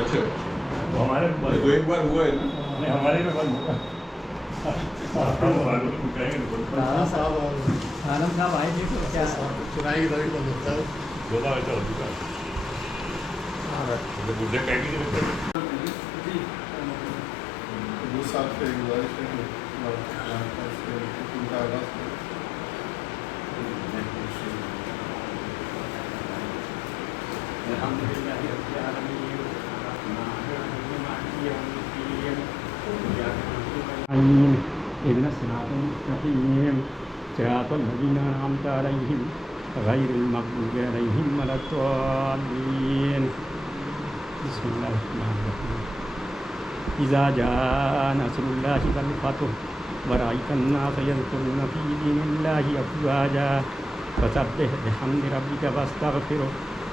اچھا ہمارے تو ایک بار ہوا ہے نا ہمارے میں بند ہوگا عالم صاحب آئے تھے تو کیا چنائی کی دوائی بند ہوتا ہے دو بار ایسا ہو چکا ہے بڈھے پیکنگ دو سال سے گزارش ہے ان کا آغاز اهدنا الصراط المستقيم صراط الذين أنعمت عليهم غير المغضوب عليهم ولا الضالين بسم الله الرحمن الرحيم إذا جاء نصر الله والفتح ورأيت الناس يدخلون في دين الله أفواجا فسبح بحمد ربك واستغفره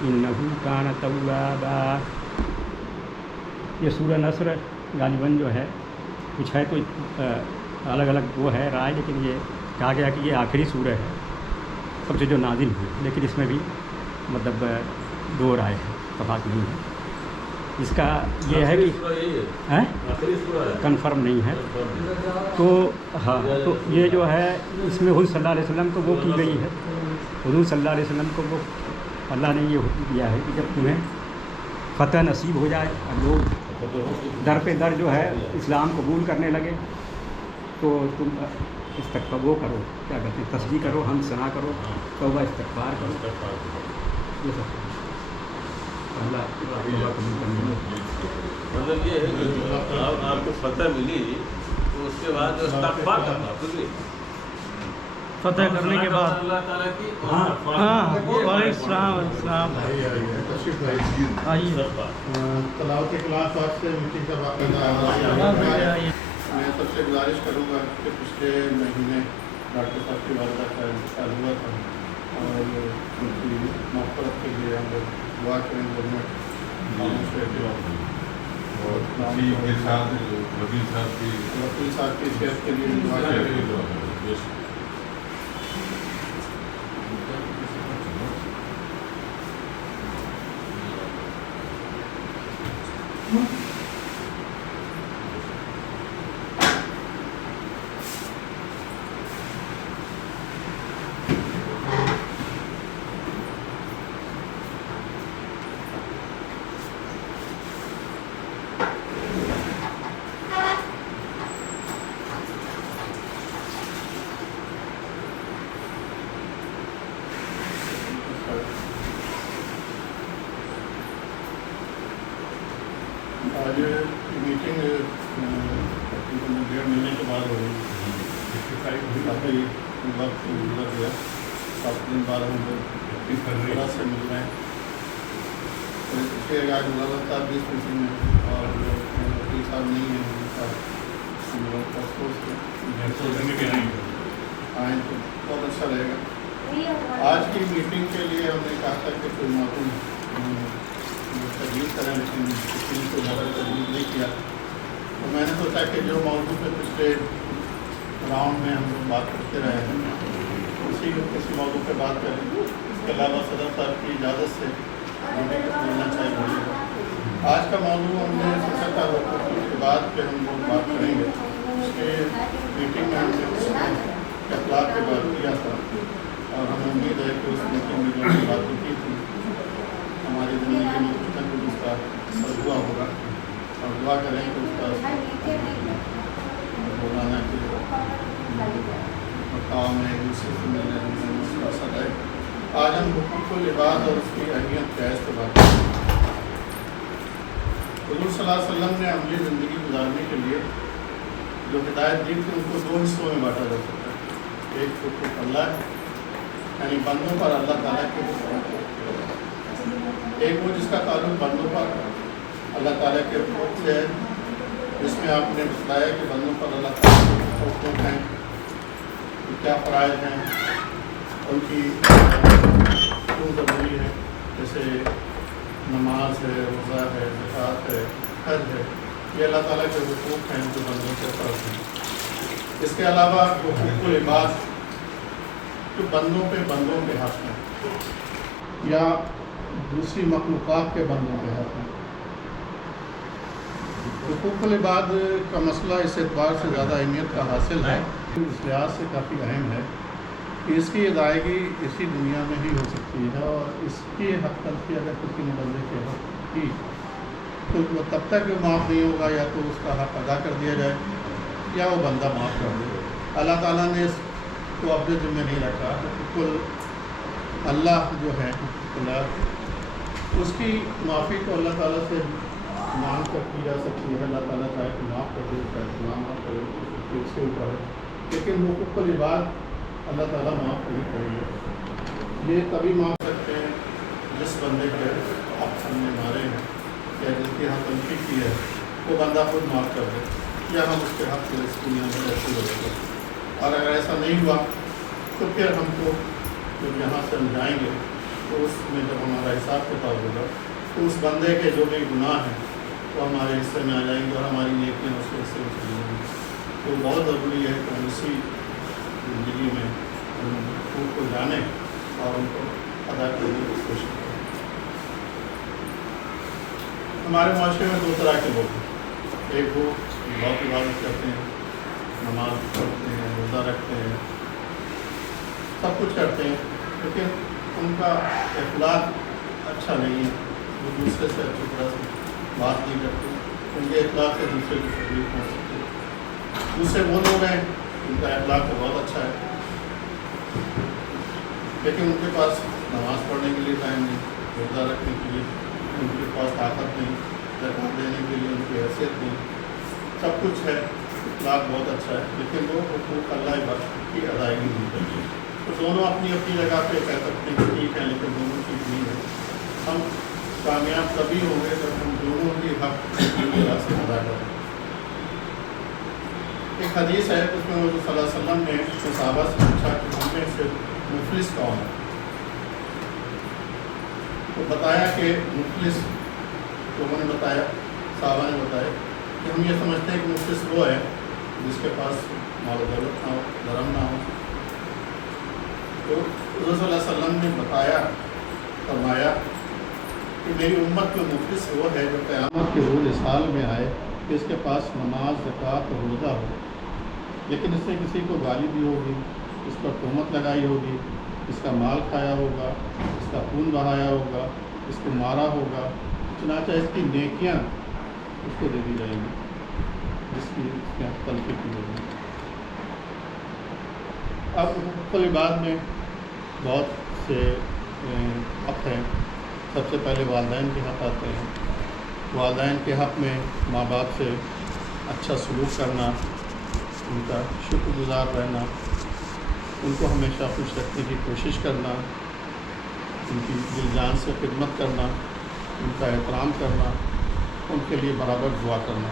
إنه كان توابا. یہ سورہ نصر غالباً جو ہے کچھ ہے تو الگ الگ وہ ہے رائے، لیکن یہ کہا گیا کہ یہ آخری سورہ ہے سب سے جو نازل ہوئی، لیکن اس میں بھی مطلب دو رائے ہے، اتفاق نہیں ہے. اس کا یہ ہے کہ کنفرم نہیں ہے. تو ہاں، تو یہ جو ہے اس میں حضور صلی اللہ علیہ وسلم کو وہ کی گئی ہے. حضور صلی اللہ علیہ وسلم کو وہ اللہ نے یہ حکم دیا ہے کہ جب تمہیں فتح نصیب ہو جائے اور لوگ در پہ در جو ہے اسلام قبول کرنے لگے تو تم استغفار وہ کرو، کیا کہتے ہیں، تسبیح کرو، حمد ثنا کرو، توبہ استغفار کرو، یہ سب اللہ مطلب یہ ہے کہ آپ کو فتح ملی تو اس کے بعد استغفار کرنا فتح کرنے کے بعد اللہ تعالیٰ کی ہاں وعلیکم السلام آئیے تلاوت کلاس آج سے میٹنگ کا باقاعدہ میں سب سے گزارش کروں گا کہ پچھلے مہینے ڈاکٹر صاحب کی والدہ کا انتقال ہوا تھا اور ان کی مغفرت کے لیے ہم لوگ دعا کریں گورنمنٹ اور وکیل صاحب کی صحت کے لیے دعا کریں. آج میٹنگ تقریباً 1.5 مہینے کے بعد ہو رہی کافی وقت گزر گیا. 7 دن بعد ہم لوگ طرح سے مل رہے ہیں. اس کے آج ملازم صاحب بھی اس میٹنگ میں اور وکیل صاحب نہیں ہیں ان کا ہم لوگ افسوس آئیں تو بہت اچھا رہے گا. آج کی میٹنگ کے لیے ہم نے کہا تھا کہ کوئی موضوع تجویز کریں، لیکن کسی کو زیادہ تجویز نہیں کیا. تو میں نے سوچا کہ جو موضوع پہ پچھلے راؤنڈ میں ہم لوگ بات کرتے رہے ہیں کسی موضوع پہ بات کریں. اس کے علاوہ صدر صاحب کی اجازت سے بولنا چاہیے بولیے گا. آج کا موضوع ہم نے سوچا تھا اس کے بعد پہ ہم لوگ بات کریں گے. اس کے میٹنگ میں ہم نے اخلاق کی بات کیا تھا اور ہمیں امید ہے کہ اس میٹنگ میں جو ہم نے باتیں کی تھی ہماری زندگی میں کچھ نہ کچھ اس کا اثر ہوا ہوگا اور دعا کریں کہ اس کا مولانا کے مقام میں ایک دوسرے سے ملنے میں اس کا اثر ہے. آج ہم حقوق العباد اور اس کی اہمیت کا اس بات کریں. حضور صلی اللہ علیہ وسلم نے عملی زندگی گزارنے کے لیے جو ہدایت دی تھی ان کو 2 حصوں میں بانٹا جا سکتا ہے. ایک حقوق اللہ یعنی بندوں پر اللہ تعالیٰ کے حقوق، ایک وہ جس کا تعلق بندوں پر اللہ تعالیٰ کے حقوق سے ہے، جس میں آپ نے بتایا کہ بندوں پر اللہ تعالیٰ کے حقوق ہیں، کیا فرائض ہیں، ان کی کیوں ضروری ہے، جیسے نماز ہے، روزہ ہے، زکوٰۃ ہے، حج ہے. یہ اللہ تعالیٰ کے حقوق ہیں جو بندوں کے فرض ہیں. اس کے علاوہ حقوق العباد جو بندوں پہ بندوں کے حق ہیں، یا दूसरी मखलूक़ात के बंदों के हक़ में। हुकूक़ुल इबाद का मसला इस एतबार से ज़्यादा अहमियत का हासिल है, इस लिहाज से काफ़ी अहम है कि इसकी अदायगी इसी दुनिया में ही हो सकती है, और इसकी हक़ तलफ़ी अगर किसी बंदे के हक़ की तो वो तब तक माफ़ नहीं होगा, या तो उसका हक़ अदा कर दिया जाए या वो बंदा माफ़ कर दे। अल्लाह ताला ने इसको अपने ज़िम्मे नहीं रखा। बिल्कुल अल्लाह जो है उसकी माफ़ी तो अल्लाह ताला से मांग कर की जा सकती है। अल्लाह ताला चाहे तो माफ़ कर दे, उसका इस्तेमाल माफ़ करे, तो उसके ऊपर है। लेकिन हुकूक़ुल इबाद अल्लाह ताला माफ़ नहीं करेंगे। ये तभी माफ़ करते हैं जिस बंदे के हक़ हमने मारे हैं या जिसकी हक़ तलफ़ी की है वो बंदा खुद माफ़ कर दे, या हम उसके हक़ से इस दुनिया में रहते हुए। और अगर ऐसा नहीं हुआ तो फिर हमको जब यहाँ से हम जाएँगे तो उसमें जब हमारा हिसाब किताब होगा तो उस बंदे के जो भी गुनाह हैं तो हमारे हिस्से में आ जाएंगे और हमारी नेकियां उसके हिस्से में चली जाएंगी। तो बहुत ज़रूरी है कि हम इसी ज़िंदगी में हुकूक़ को जाने और उनको अदा करने की कोशिश करें। हमारे माशरे में दो तरह के लोग हैं। एक वो बहुत इबादत करते हैं, नमाज पढ़ते हैं, रोज़ा रखते हैं, सब कुछ करते हैं, लेकिन उनका अखलाक अच्छा नहीं है। वो दूसरे से अच्छी तरह से बात नहीं करते, उनके अखलाक से दूसरे को तकलीफ पहुँच सकती है। दूसरे वो लोग हैं उनका अखलाक तो बहुत अच्छा है, लेकिन उनके पास नमाज़ पढ़ने के लिए टाइम नहीं, रोज़ा रखने के लिए उनके पास ताकत नहीं, ज़कात देने के लिए उनकी हैसियत नहीं, सब कुछ है, अखलाक बहुत अच्छा है, लेकिन वो हुकूक़ अल्लाह की अदायगी नहीं करती। तो दोनों अपनी अपनी जगह पे कह सकते हैं कि ठीक है, लेकिन दोनों ठीक नहीं है। हम कामयाब तभी होंगे जब हम दोनों ही हक़ पूरी तरह से अदा करें। एक हदीस है उसमें हज़रत सल्लल्लाहु अलैहि वसल्लम ने सहाबा से पूछा कि हम में से मुफलिस कौन है, तो बताया कि मुफलिस लोगों ने बताया, सहाबा ने बताया कि हम ये समझते हैं कि मुफलिस वो है जिसके पास माल दौलत ना हो, धर्म ना हो। तो रसूल सल्लल्लाहु अलैहि वसल्लम ने बताया, फरमाया कि मेरी उम्मत में मुफलिस वो है जो क़यामत के रोज़ इस हाल में आए कि इसके पास नमाज, ज़कात और रोज़ा हो, लेकिन इसने किसी को गाली दी होगी, इस पर तोहमत लगाई होगी, इसका माल खाया होगा, इसका खून बहाया होगा, इसको मारा होगा, चुनांचे इसकी नेकियां उसको दे दी जाएंगी जिसकी इसके तलफ़ी की होगी। अब हुकूक़ुल इबाद में बहुत से हक़ हैं। सबसे पहले वालिदैन के हक़ आते हैं। वालिदैन के हक़ में माँ बाप से अच्छा सलूक करना, उनका शुक्रगुज़ार रहना, उनको हमेशा खुश रखने की कोशिश करना, उनकी दिल जान से खिदमत करना, उनका एहतराम करना, उनके लिए बराबर दुआ करना,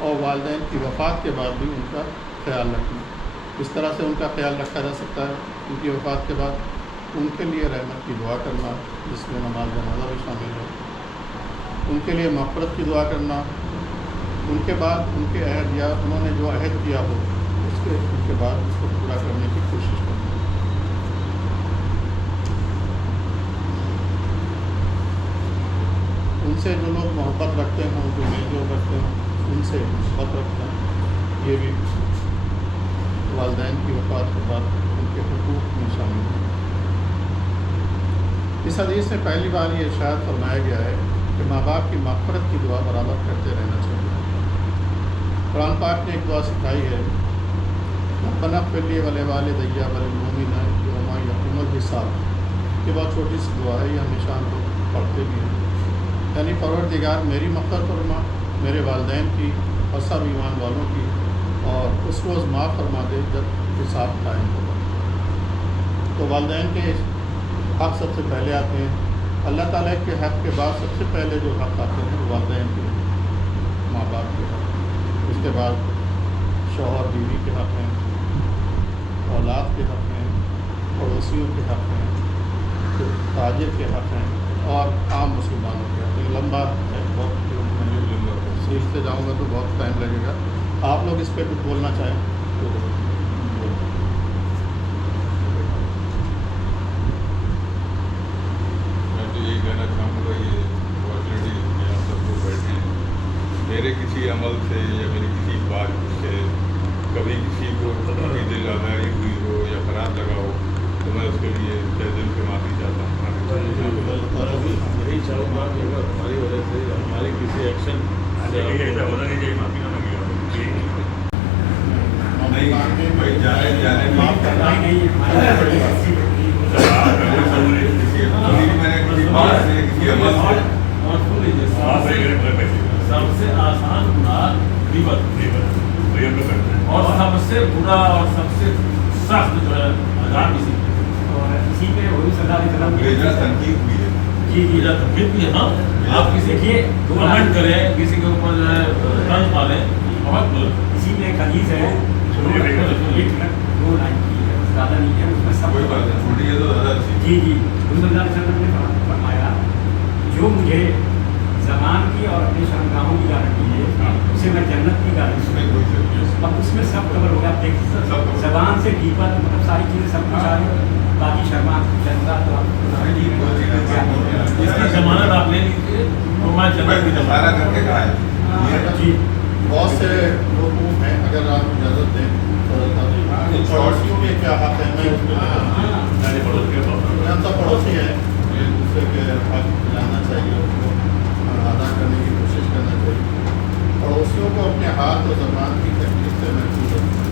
और वालिदैन की वफ़ात के बाद भी उनका ख्याल रखना। इस तरह से उनका ख्याल रखा जा सकता है उनकी वफ़ात के बाद, उनके लिए रहमत की दुआ करना जिसमें नमाज जनाज़ा भी शामिल है, उनके लिए मग़फ़िरत की दुआ करना, उनके बाद उनके अहद या उन्होंने जो अहद किया हो उनके बाद उसको पूरा करने की कोशिश करना। उनसे जो लोग मोहब्बत रखते हों, जो मेल जोल रखते हों, उनसे मोहब्बत रखना, ये भी वालिदैन की वफ़ात के बाद उनके हुकूक़ में शामिल है। इस हदीस में पहली बार ये इरशाद फरमाया गया है कि माँ बाप की मग़फ़िरत की दुआ बराबर करते रहना चाहिए। कुरान पाक ने एक दुआ सिखाई है, रब्बना इग़फ़िर ली व लिवालिदैया व लिल-मुअमिनीना यौमा यक़ूमुल हिसाब। ये बहुत छोटी सी दुआ है, ये हमेशा हम लोग पढ़ते भी हैं। यानी परवरदिगार मेरी मग़फ़िरत फरमा, मेरे वालिदैन की और सब ईमान वालों की, और उस रोज़ माफ़ फरमा दे जब हिसाब कायम होगा। तो वालिदैन के हक़ सबसे पहले आते हैं। अल्लाह ताला के हक़ के बाद सबसे पहले जो हक़ आते हैं वो वालिदैन के, माँ बाप के हक़। उसके बाद शौहर बीवी के हक़ हैं, औलाद के हक़ हैं, पड़ोसियों के हक़ हैं, ताजिर के हक़ हैं, और आम मुसलमानों के हक़। लंबा है, बहुत तफसील से जाऊँगा तो बहुत टाइम लगेगा। आप लोग इस पर कुछ बोलना चाहें तो मैं तो यही कहना अमल से या मेरी किसी बात से कभी किसी को कभी दिल आज़ारी हुई हो या ख़राब लगा हो तो मैं उसके लिए तहे दिल से माफ़ी चाहता हूँ। यही चाहूँगा कि अगर हमारी वजह से हमारे किसी एक्शन ऐसा होना नहीं चाहिए, माफ़ी ना मांगिएगा नहीं भाई, जाने माफ करना नहीं मैंने किसी बात से किसी अमल से और सुन लीजिए, सबसे आसान गुनाह ग़ीबत और सबसे बुरा और सबसे सख्त जो है अज़ाब इसी में। और इसी पे हुजूर सल्लल्लाहु अलैहि वसल्लम मेरा तनकीद भी है। जी जी मेरा तकलीफ भी है ना, आप किसी की कमेंट करें, किसी के ऊपर जो है तंज मारें, बहुत गलत। इसी में एक हदीस है, 2 लाइन की है, ज़्यादा नहीं है, उसमें सब कोई बात नहीं, छोटी है तो ज़्यादा अच्छी। जी जी हुजूर सल्लल्लाहु अलैहि वसल्लम ने फरमाया जो मुझे ज़बान की और अपनी शर्मगाहों की गारंटी है उसे मैं जन्नत की गारंटी उसमें कोई शक नहीं। अब उसमें सब कवर हो गया। आप देखिए ज़बान से गीबत मतलब सारी चीज़ें सब कुछ आ गई, बाकी शर्मा शर्मा तो इसकी जमानत आप ले लीजिए तो मैं जन्नत की सारा जमानत करके कहा है जी बहुत से लोग हैं, अगर आप इजाज़त दें पड़ोसियों के क्या हक है, मैं उसमें हम सब पड़ोसी हैं, एक दूसरे के हक दिलाना चाहिए, उसको अदा करने की कोशिश करना चाहिए। पड़ोसियों को अपने हाथ और ज़बान की तकलीफ से महफूज रखना,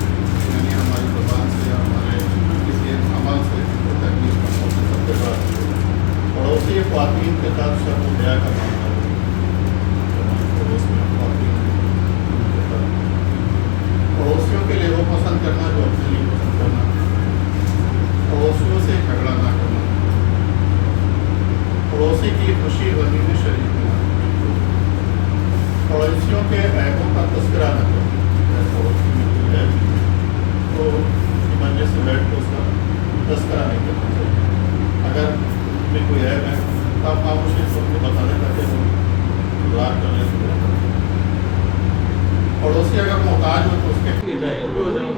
यानी हमारी ज़बान से या हमारे किसी अमल से उनको तकलीफ पहुँचने सबसे बड़ा पड़ोसी ख़वातीन के साथ शर्म व हया का मामला है। पड़ोस में ख़वातीन के साथ पड़ोसियों के लिए वो पसंद करना जो अपने लिए पसंद करना, पड़ोसियों से झगड़ा ना करना, पड़ोसी की खुशी गमी में शरीक होना, पड़ोसियों के ऐबों का तस्करा न करना। पड़ोसी में कोई ऐब तो मजलिस से बैठ कर उसका तस्करा नहीं करना चाहिए। अगर में कोई ऐब है तो आप खामोशी से उनको बताने ताकि वो सुधार करने से पड़ोसी अगर मोहताज हो तो उसके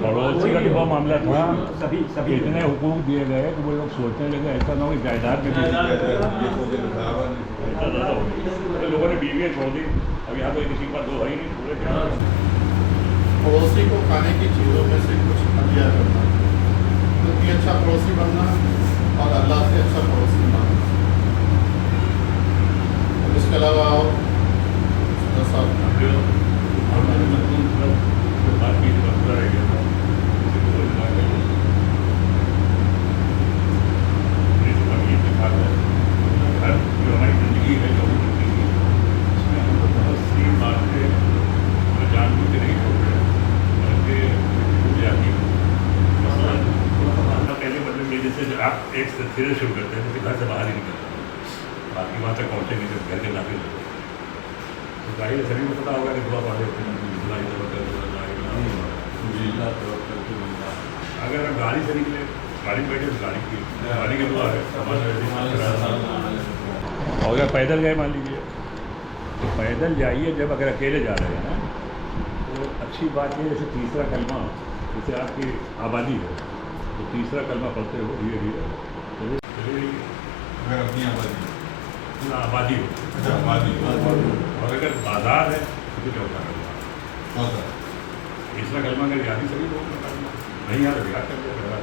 पड़ोसी का जो मामला था सभी इतने हुकूक दिए गए कि वो लोग सोचने लगे ऐसा ना हो कि जायदाद में लोगों ने बीवियाँ छोड़ दी। अब यहाँ तो किसी के पास दो है ही नहीं पूरे। पड़ोसी को खाने की चीज़ों में से कुछ हदिया करना, क्योंकि अच्छा पड़ोसी बनना और अल्लाह से अच्छा पड़ोसी बनना। और इसके अलावा और आप एक सिरे शुरू करते हैं, जैसे घर से बाहर ही निकलते हैं, बाकी वहाँ तक पहुँचेंगे जब घर के दाखिल होते हैं तो जाहिर सभी को पता होगा कि दुआ पढ़े होते हैं। अगर आप गाड़ी से निकले, गाड़ी में बैठे तो गाड़ी की दुआ है। और अगर पैदल गए मान लीजिए तो पैदल जाइए, जब अगर अकेले जा रहे हैं ना तो अच्छी बात है जैसे तीसरा कलमा, जैसे आपकी आबादी है तो तीसरा कलमा पढ़ते हो धीरे धीरे, अगर अपनी आबादी हो अच्छा आबादी और अगर बाजार है तो चौथा कलमा, तीसरा कलमा अगर यादी सभी लोग नहीं याद याद कर दिया।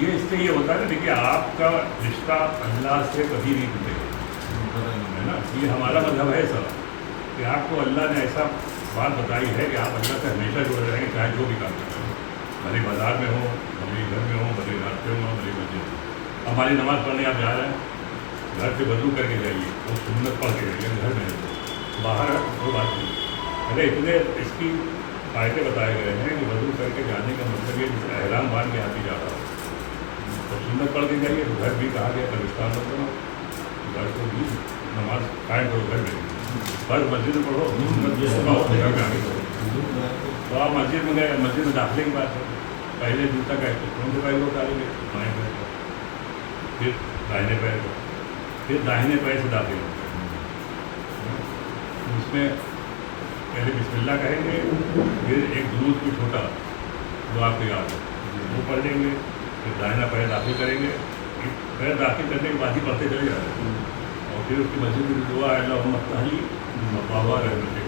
ये इससे ये होता है ना, देखिए आपका रिश्ता अल्लाह से कभी नहीं टूटेगा, है ना। ये हमारा मजहब है सर कि आपको अल्लाह ने ऐसा बात बताई है कि आप अल्लाह से हमेशा जुड़े रहेंगे, चाहे जो भी काम करते हो, भले बाजार में हो, भले घर में हो, भले रास्ते में हो, भले मस्जिद। हमारी नमाज़ पढ़ने आप जा रहे हैं, घर से वज़ू करके जाइए और सुन्नत पढ़ के जाइए, घर में बाहर वो बात नहीं। अरे इतने इसकी फ़ायदे बताए गए हैं कि वज़ू करके जाने का मतलब ये जैसे एहराम बांध के आती जा रहा हो तो सुन्नत पढ़ के जाइए। तो घर भी कहा गया कब्रिस्तान में करो, घर को भी नमाज कायम करो, घर में बस मस्जिद में पढ़ो, सुन्नत घर में आगे करो। तो आप मस्जिद में गए, मस्जिद में दाखिले की बात है, पहले जूता का कौन से पैर को उतारेंगे, बाएँ पैर को, फिर दाहिने पैर को, फिर दाहिने पैर से दाखिल होते हैं। उसमें पहले बिस्मिल्लाह कहेंगे, फिर एक दुरूद भी छोटा जो आपको याद है वो पढ़ लेंगे, फिर दाहिना पैर दाखिल करेंगे, पैर दाखिल करने के बाद ही पढ़ते चले जा रहे हैं। और फिर उसकी मस्जिद में दुआ अल्लाहुम्मा अफ्तह ली बाबा रहमतिक,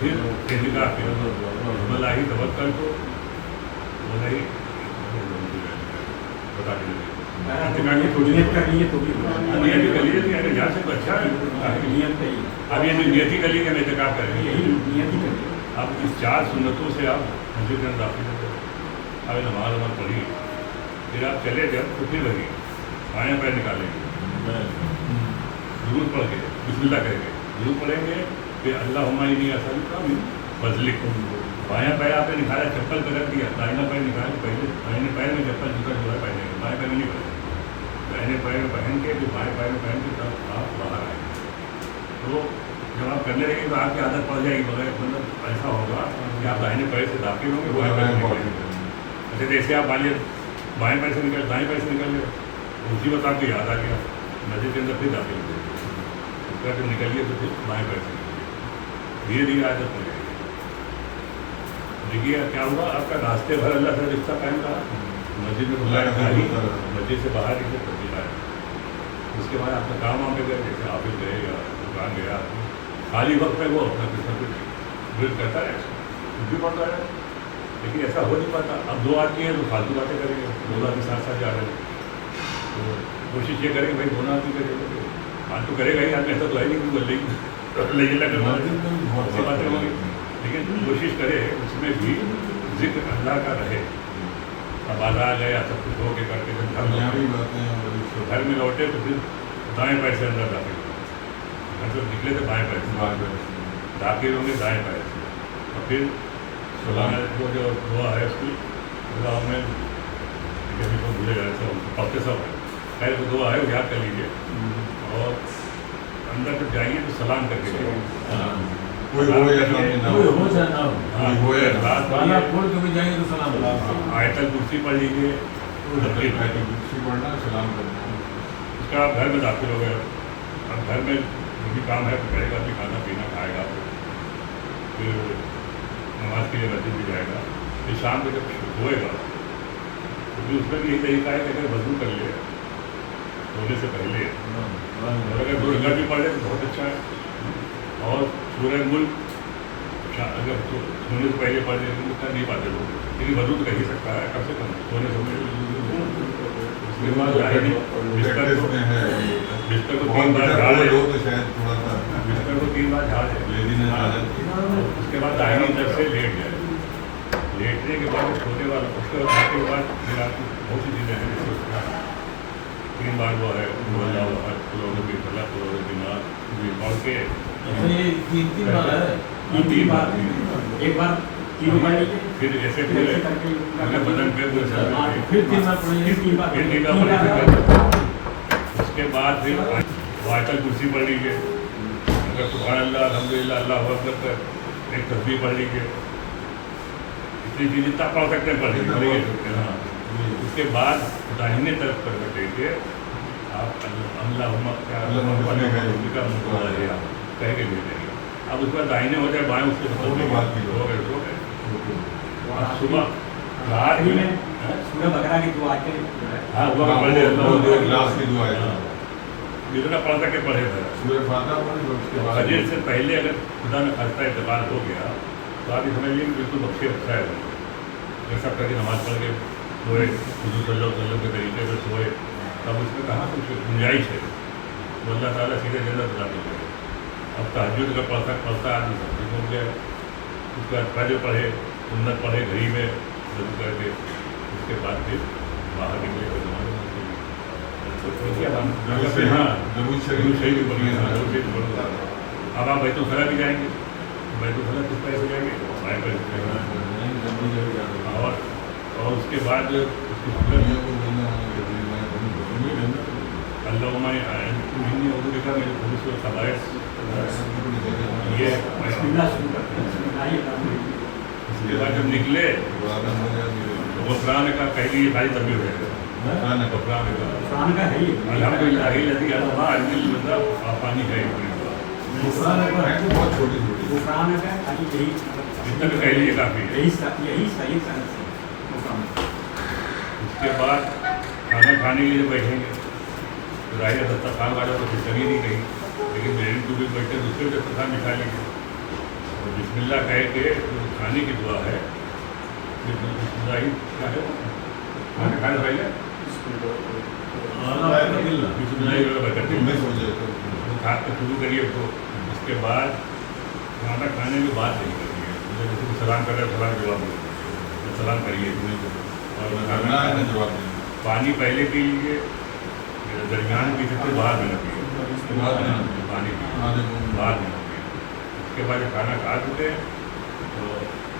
پھر اعتکاف کیا ملاحی توکل کو ملاحی بتا کے اعتکاف کی تھوڑی نیت کر لیے تو بھی نیت بھی کر لیے تھی اگر یہاں سے تو اچھا ہے نیت کا ہی اب یہ نیت ہی کر لی کہ ہم اعتکاف کر رہے یہی ہیں نیت ہی کر لیے. اب اس 4 سنتوں سے آپ مسجد کے اندر داخل ہوتے اب نماز پڑھی پھر آپ چلے جب تو پھر وہی بائیں پیر نکالیں گے ضرور پڑھ کے بسم اللہ کریں گے ضرور پڑھیں گے کہ اللہ عمانی اصل کا فضلک بائیں پیر آپ نے نکالا چپل پہ رکھ دیا دائنا پیر نکال پہلے دائنے پیر میں چپل جوتا جو ہے پہنے گے بائیں پیر میں نہیں پہنے دائنے پیر میں پہن کے پھر بائیں پیر میں پہن کے تب آپ باہر آئیں گے تو جب آپ کرنے لگیں تو آپ کی عادت پڑ جائے گی بغیر مطلب ایسا ہوگا کہ آپ دائنے پیر سے داخل ہوں گے بائیں پیر سے نکلیں گے اچھا جیسے آپ مانیے بائیں پیر سے دائیں پیر سے نکل گئے اسی وقت آپ کو یاد آ گیا مسجد کے اندر پھر داخل ہوئے اس کا جب نکلیے تو پھر بائیں پیر سے دھیرے دھیرے عادت ہو جائے گی دیکھیے کیا ہوا آپ کا راستے بھر اللہ سے رشتہ قائم رہا مسجد میں بلایا خالی مسجد سے باہر نکلے تب آیا اس کے بعد آپ کا کام وہاں پہ گئے جیسے آفس گئے یا دکان گیا خالی وقت میں وہ اپنا کچھ نہ کچھ ورد کرتا ہے کچھ بھی پڑھتا ہے لیکن ایسا ہو نہیں پاتا اب 2 آدمی ہیں تو فالتو باتیں کریں گے 2 آدمی ساتھ ساتھ جا رہے ہیں تو کوشش یہ کریں کہ بھائی 2 آدمی کریں گے فالتو کرے گا ہی آدمی ایسا تو ہے نہیں کہ بول رہی ایسی باتیں ہوں گی لیکن کوشش کرے اس میں بھی ذکر اللہ کا رہے اب آ گیا سب کچھ ہو کے کر کے گھر میں لوٹے تو پھر دائیں پیر سے اندر داخل گھر سے نکلے تو بائیں پیر سے داخل ہوں گے دائیں پیر سے اور پھر وہ جو دعا ہے اس کی دعا میں ابھی کو بھولے جائے سب پڑھتے سب پہلے وہ دعا ہے وہ یاد کر لیجیے اور اندر جب جائیے تو سلام کر کے آیت الکرسی پڑھ لیجیے اس کا آپ گھر میں داخل ہو گئے اب گھر میں جو بھی کام ہے تو کرے گا پھر کھانا پینا کھائے گا پھر نماز کے لیے مسجد بھی جائے گا پھر شام کو جب ہوئے گا تو پھر اس میں بھی یہی طریقہ ہے کہ اگر وضو کر لے سونے سے پہلے اور اگر 2 رکعت بھی پڑھ لے تو بہت اچھا ہے اور سورہ ملک اگر سونے سے پہلے پڑھ لے تو کر نہیں پاتے لوگ لیکن وضو تو کر ہی سکتا ہے کم سے کم سونے سے پہلے اس کے بعد بستر کو 3 بار جھاڑے بستر کو 3 بار جھاڑے اس کے بعد داہنی طرف سے لیٹ جائے لیٹنے کے بعد چھوٹے والا اس کے بعد پھر آپ کو بہت سی چیزیں ہیں 3 بار وہ ہے اور کے تین بار ہے ایک بار تینوں پڑھ لیجیے پھر ایسے پورے بدن پہ پھر 3 بار پڑھیں اس کے بعد پھر آیت الکرسی پڑھ لیجیے اگر سبحان اللہ الحمدللہ اللہ اکبر کر ایک تسبیح پڑھ لیجیے اتنی چیز جتنا پڑھ سکتے ہیں پڑھ لیجیے اس کے بعد داہنے طرف کر کے آپ اللہ کہہ کے بھیجیں گے اب اس کے بعد داہنے ہو جائے بائیں اس کے ہو گئے صبح رات میں سورہ بقرہ کی دعا کے ہاں وہ پڑھ لے جتنا پڑھ سکے پڑھے فجر سے پہلے اگر خدا نہ خاصہ اعتبار ہو گیا تو آپ یہ سمجھ لیجیے کہ بالکل بخشے بخشا ہے اگر سب کر کے نماز پڑھ کے سوئے حضور صلی اللہ علیہ وسلم کے طریقے سے سوئے تب اس میں کہاں کچھ گنجائش ہے تو اللہ تعالیٰ سیدھے جنت عطا کر دے اب تہجد کا پڑھتا آدمی سب ٹھیک ہو گیا اس کے بعد فجر پڑھے سنت پڑھے گھڑی میں وضو کر کے اس کے بعد پھر باہر نکلے اور نماز اب آپ بیت الخلا بھی جائیں گے بیت الخلا کس طرح سے جائیں گے اور اس کے بعد اللہم اردو لکھا میرے پولیس و خبائش یہ اس کے بعد جب نکلے غفران کا پہلی یہ ساری تربیت ہے غفران کا الحمدللہ الذی اعطى علم آسانی ہے غفران کا اتنا کہ کہہ لیے کافی ہے یہی صحیح اس کے بعد کھانا کھانے کے لیے بیٹھیں گے ظاہر دسترخوان والا تو کچھ کمی نہیں کہیں لیکن میری ٹو بھی بیٹھے دوسرے دسترخوان بٹھا لیں گے और बिस्मिल्लाह कह के जो खाने की दुआ है, बिस्मिल्लाह ही क्या है खाने खाने पहले खा के शुरू करिए उसको। उसके बाद खाना खाने में बात नहीं करनी है, जैसे सलाम कर रहे सलाम जवाब दो, सलाम करिए और खाना पानी पहले पी लीजिए, दरमियान पी सकते बाहर में न पिए, पानी बाहर में न पिए। उसके बाद जब खाना खा चुके तो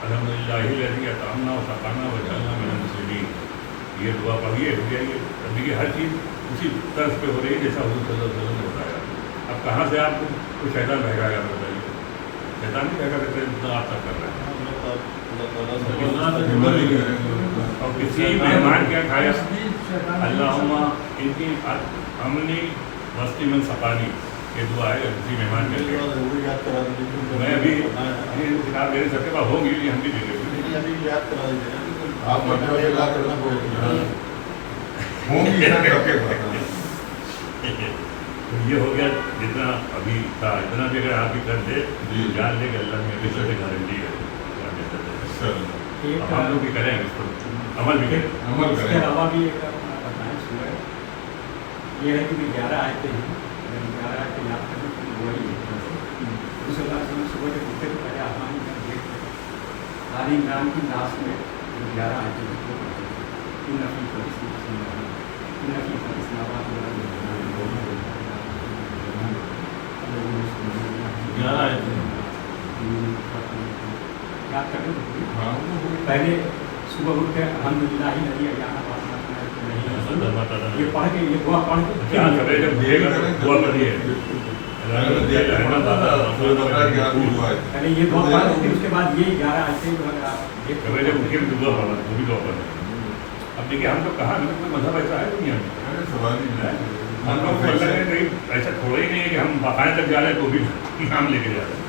अल्हम्दुलिल्लाह अतामना व सकाना व जअलना मिनल मुस्लिमीन, ये दुआ पढ़िए, हो जाइए। अब देखिए हर चीज़ उसी तर्ज पे हो रही है जैसा हुज़ूर सल्लल्लाहु अलैहि वसल्लम ने बताया। अब कहाँ से आपको कोई शैतान बहकाएगा, बताइए? शैतान नहीं बहका करते जितना आप तक कर रहे हैं। और किसी मेहमान क्या खाया, अल्लाहुम्मा इनकी अमनी मस्ती में सकानी, ये दुआ है किसी मेहमान के लिए। मैं अभी किताब मेरे सबके पास होंगी, हम भी दे देंगे। आप तो ये हो गया जितना अभी था, इतना भी अगर आप भी कर दे जान ले कि अल्लाह में से गारंटी है। हम लोग भी करें इसको, अमल भी करें। इसके अलावा भी एक बताएं सूरह ये है कि 11 आयतें हैं, 11 आयतें याद करने की वही है। उस अल्लाह से सुबह जब उठते तो पहले आसमान में देखते आली इमरान की नास में 11 आयतें हैं, इन नफी याद करें पहले सुबह उठ के अल्हम्दुलिल्लाह ही नहीं ये पढ़ के ये दुआ पढ़ के क्या करें जब दिएगा दुआ करिए। पहले ये दुआ पढ़ के उसके बाद ये 11 आयतें अगर आप कभी जब उनके भी दुआ पढ़ा वो भी दुआ पढ़ा। अब देखिए हम लोग कहाँ कोई मजहब ऐसा है दुनिया में, हम लोग नहीं ऐसा थोड़ा ही नहीं है कि हम बाकायदा तक जा रहे हैं तो भी नाम लेके जा रहे हैं।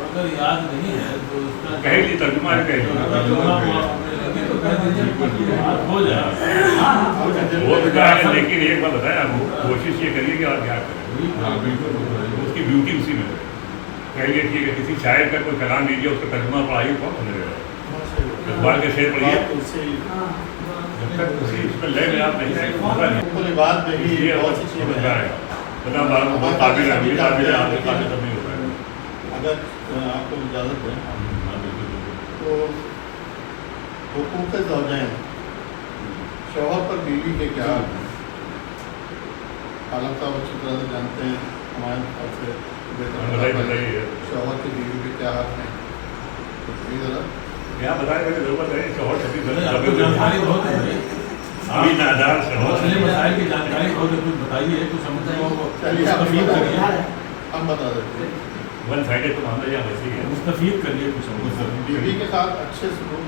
अगर याद नहीं है तो उसका कह ली तर्जुमा है, कह ली हो जाए वो तो है। लेकिन एक बात बताएं आपको, कोशिश ये करिए कि आप याद करें, उसकी ब्यूटी उसी में है। कहिए ठीक है किसी शायर का कोई कलाम लीजिए, उसका तर्जुमा पढ़ाइए, बहुत समझेगा। इकबाल के शेर पढ़िए, जब तक उसी उसमें लय में आप नहीं आएंगे मजा नहीं। बात में ही ये बहुत सी चीज़ें समझ हैं। आएगा, बता बहुत काबिल है, काबिल है, आपके काबिल सब नहीं होता है। अगर आपको इजाज़त दें तो हुकूक़ ज़ौजैन, शौहर पर बीवी के क्या हक़ हैं। आलम साहब अच्छी तरह से जानते हैं, हमारे तरफ से बताइए शौहर की बीवी के क्या हक़ हैं। तो ज़रा यहाँ बताने की जरूरत है, शौहर छब्बीस आपको जानकारी बहुत है अभी नादार शौहर मसाइल की जानकारी बहुत है, कुछ बताइए कुछ समझते हैं चलिए आप मुस्तफीद करिए हम बता देते हैं। वन साइडेड तो मामला यहाँ वैसे ही है। मुस्तफीद करिए कुछ बीवी के साथ अच्छे सलूक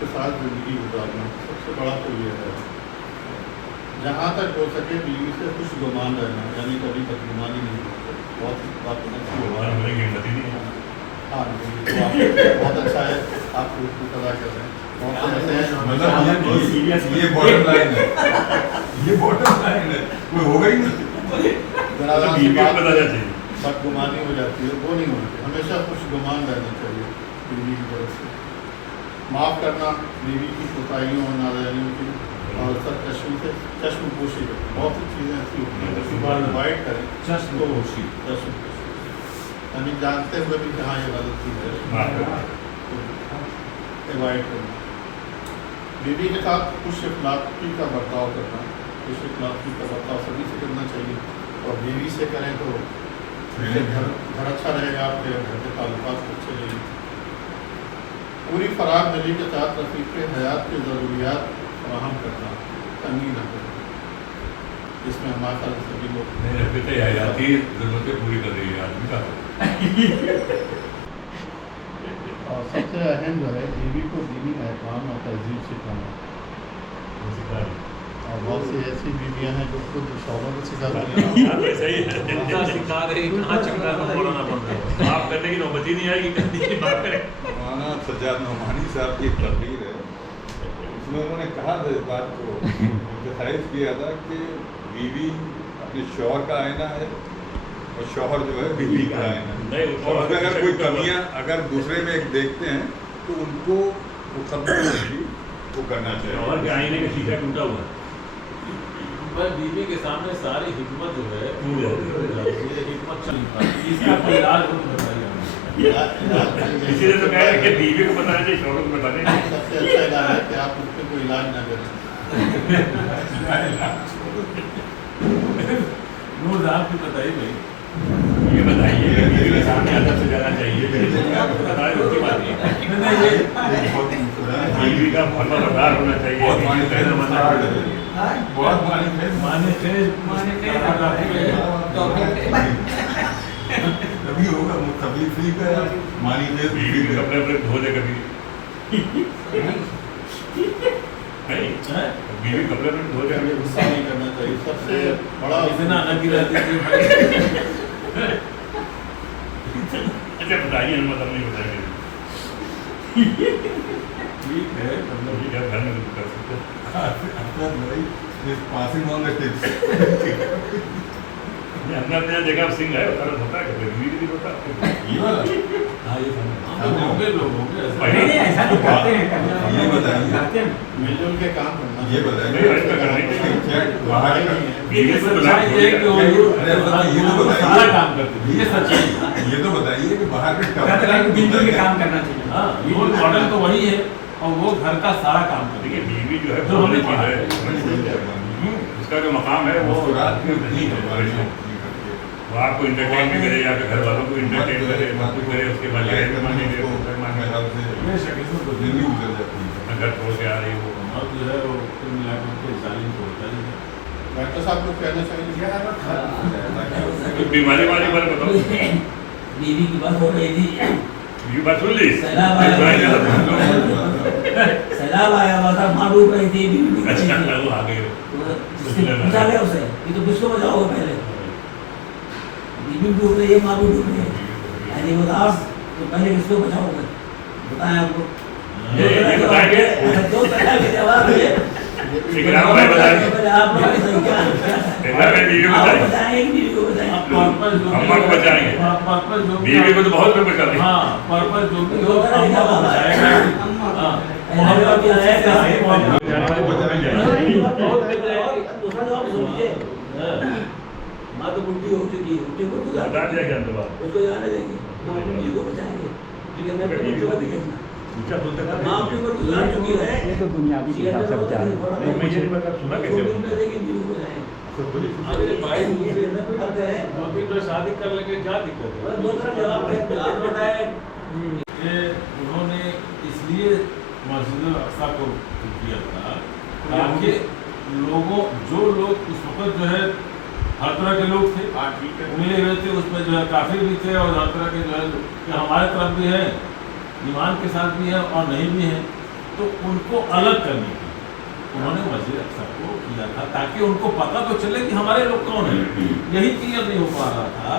के साथ ज़िंदगी गुजारना सबसे बड़ा तो ये है। जहाँ तक हो सके बीवी से खुश गुमान रहना, यानी कभी बदगुमानी नहीं हो। बहुत बात ऐसी भगवान हमारी हिम्मत ही नहीं है। हाँ तो बहुत अच्छा है, आप उसको अदा कर रहे हैं। बहुत से ऐसे हैं ये बॉटम लाइन है, ये बॉटम लाइन है, कोई होगा ही नहीं। जनाज़ा से बीवी को बात बताना चाहिए। बदगुमानी हो जाती है, वो नहीं होनी चाहिए। हमेशा खुश गुमान रहना चाहिए बीवी की तरफ से। माफ़ करना बीवी की कोताहियों और नादानियों की और सरकशी से चश्मपोशी करना। बहुत सी चीज़ें ऐसी होती हैं जिसकी बार अवॉइड करें। चश्मपोशी यानी जानते हुए भी कि हाँ ये गलत चीज़ है, अवॉइड करना। बीवी के साथ खुश इखलाकी का बर्ताव करना, खुश इखलाकी का बर्ताव सभी से करना चाहिए। और बीवी से करें तो घर अच्छा रहेगा, आपके घर के ताल्लुकात अच्छे रहेंगे। पूरी फराग दिली के साथ रफ़ीक़ हयात की ज़रूरियात फराहम करना, तंगी न करना, जिसमें हमारे साथ सभी लोग नहीं रखते हयाती ज़रूरतें पूरी कर रही है आदमी का। और सबसे अहम जो है बीवी को दीनी एहतराम और तहज़ीब सिखाना। और बहुत सी ऐसी बीवियाँ हैं जो खुद शौहरों को सिखाती हैं। सही है, सिखा रहे कहाँ चक्कर में पड़ना पड़ रहा है। माफ़ करने की नौबत ही नहीं आएगी, कभी माफ़ करें। मौलाना सज्जाद नोमानी साहब की एक तकरीर है, उसमें उन्होंने कहा था इस बात को एम्फसाइज किया था कि बीवी अपने शौहर का आईना है और शौहर जो है बीवी का है। और उसमें अगर कोई कमियां अगर दूसरे में देखते हैं तो उनको वो खत्म वो करना चाहिए। और के आईने का शीशा टूटा हुआ है, पर बीवी के सामने सारी हिकमत जो है टूट जाती है। ये हिकमत चल नहीं पाती, इसका कोई इलाज हो तो बताइए हमें। इसीलिए तो कह रहे हैं कि बीवी को बताना चाहिए, शौहर को बताने चाहिए। सबसे अच्छा इलाज है कि आप उसके कोई इलाज ना करें। नूर साहब की बताइए भाई, ये बताइए कि बीवी के सामने अदब से जाना चाहिए, बताए उसकी बात नहीं है। नहीं ये बीवी का फर्माबरदार होना चाहिए, बहुत बीवी मानी का कहना मानना चाहिए। बहुत मानी माने थे कभी होगा तकलीफ नहीं का मानी बीवी के कपड़े अपने धो दे कभी नहीं, बीवी कपड़े अपने धो दे ये कभी। गुस्सा नहीं करना चाहिए। सबसे बड़ा इतना न गिरा दीजिए भाई। अच्छा बताइए, हम मतलब नहीं बताएंगे। ठीक है, मतलब ठीक है, घर में तो कर सकते हैं। Passing on the tips. हमने अपने यहाँ देखा सिंह है, उतारा होता है, कभी बीवी भी होता है। ये वाला हाँ ये समझ होंगे लोग होंगे ऐसा। नहीं, नहीं, ऐसा नहीं करते हैं, ये बताइए। करते हैं। मिलजुल के काम करना। ये बताइए नहीं, ऐसा करना नहीं चाहिए। क्या बाहर का बीवी से तो लाभ सच्चाई है कि वो अरे ये तो बताइए। सारा काम करते हैं, ये सच्चाई है। ये तो बताइए कि बाहर के कहते हैं कि मिलजुल के काम करना चाहिए। हाँ, रोल मॉडल तो वही है और वो घर का सारा काम करती देखिए, है। बीवी जो है जो हमने बोलने की पढ़ा है, उसका जो मकाम है वो रात में नहीं है वो आपको इंटरटेन भी करे या फिर घर वालों को इंटरटेन करे, सब कुछ करे, उसके बाद ये माने ये शकील को जिंदगी गुजर जाती है। अपना घर छोड़ के आ रही हो। और जो है वो कुल मिलाकर के जालिम तो होता ही है। डॉक्टर साहब कुछ कहना चाहिए? कुछ बीमारी वाली बात बताओ। बीवी की बात हो रही थी, ये बात सुन ली? सैलाब आया हुआ था, माँ डूब रही थी, बीवी डूब रही अच्छा, थी। वो आ गए। पूछा गया उसे कि तो किसको बचाओगे पहले, बीवी डूब रही है, माँ भी डूब रही है, यानी बताओ तो पहले किसको बचाओगे, बताएं आपको। ये बताएंगे। दो तरह के जवाब है। इकराम भाई बताएंगे। आप लोग सही क्या इकराम भाई बीवी को आप बताएंगे। बताएंगे कि बीवी को बताएंगे। पर्पस जो अम्मा को बचाएंगे। पर्पस जो बीवी को तो बहुत लोग बचा रहे हैं। हाँ, पर्पस जो भी हो दो तरह के अम्मा को जवाब बचाएगा। हाँ, पहला जवाब क्या है? बताइए। दूसरा जवाब सुनिए, माँ तो बुढ़ी हो चुकी है, बुढ़ी को बता दिया क्या जवाब? उसको जाने देंगे, हम अपनी बीवी को बचाएंगे, ठीक है? मैं अपने बच्चों को देखेंगे, पूछा तो तक माँ अपने ऊपर गुजार चुकी है, ये तो दुनियावी के हिसाब से बचा रहे हैं। मैं ये नहीं पता सुना कैसे दो दिन में देंगे, बीवी को जाएंगे। अरे भाई ये फर्क है। दो तीन तो शादी कर लेंगे, क्या दिक्कत है? दो तरह जवाब है, आप बताएं। ये उन्होंने इसलिए मस्जिद अक्सा को किया था ताकि लोगों जो लोग उस वक्त जो है हर तरह के लोग थे, मिले हुए थे, उसमें जो है काफिर भी थे और हर तरह के जो है कि हमारे तरफ भी है, ईमान के साथ भी है और नहीं भी है, तो उनको अलग करने की उन्होंने मस्जिद अक्सा को किया था ताकि उनको पता तो चले कि हमारे लोग कौन है। यही क्लियर नहीं हो पा रहा था